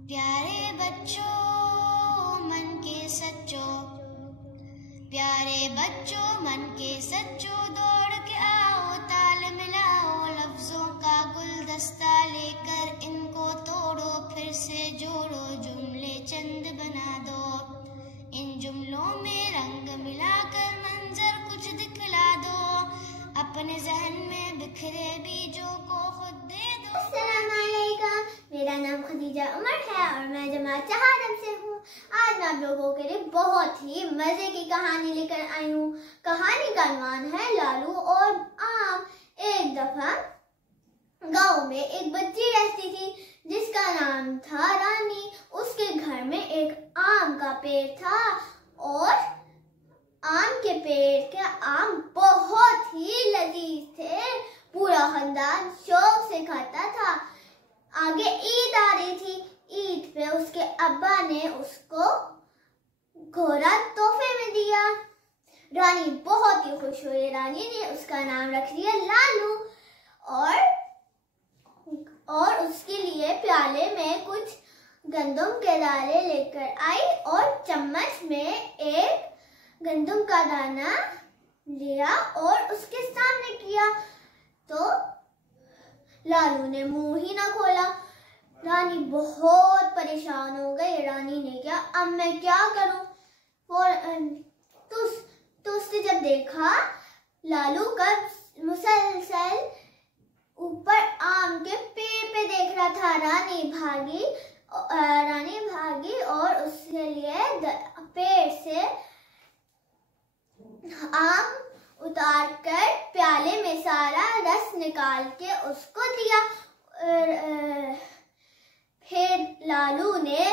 प्यारे बच्चों मन के सच्चों, प्यारे बच्चों मन के सच्चों, दौड़ के आओ ताल मिलाओ, लफ्जों का गुलदस्ता लेकर इनको तोड़ो, फिर से जोड़ो, जुमले चंद बना दो, इन जुमलों में रंग मिलाकर मंजर कुछ दिखला दो, अपने जहन में बिखरे बीजों को खुद दे दो। अस्सलाम वालेकुम, मेरा नाम खदीजा उमर है और मैं जमात चहारम से हूँ। आज मैं आप लोगों के लिए बहुत ही मजे की कहानी लेकर आई हूँ। कहानी का नाम है लालू और आम। एक दफा गांव में एक बच्ची रहती थी जिसका नाम था रानी। उसके घर में एक आम का पेड़ था और आम के पेड़ के आम बहुत ही लजीज थे। पूरा खानदान शौक से खाता था। आगे ईद आ रही थी। ईद पे उसके अब्बा ने उसको घोड़ा तोहफे में दिया। रानी बहुत ही खुश हुई। रानी ने उसका नाम रख दिया लालू और उसके लिए प्याले में कुछ गंदम के दाने लेकर आई और चम्मच में एक गंदम का दाना लिया और उसके सामने किया तो लालू ने मुंह ही ना खोला। रानी बहुत परेशान हो गई। रानी ने क्या, अब मैं क्या करूं? और तो उसने जब देखा लालू का मुसलसल ऊपर आम के पेड़ पे देख रहा था। रानी भागी और उसके लिए पेड़ से आम उतार कर प्याले में सारा रस निकाल के उसको दिया। फिर लालू ने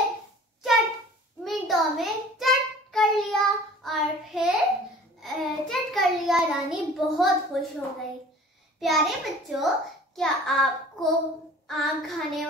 मिनटों में चट कर लिया और रानी बहुत खुश हो गई। प्यारे बच्चों, क्या आपको आम खाने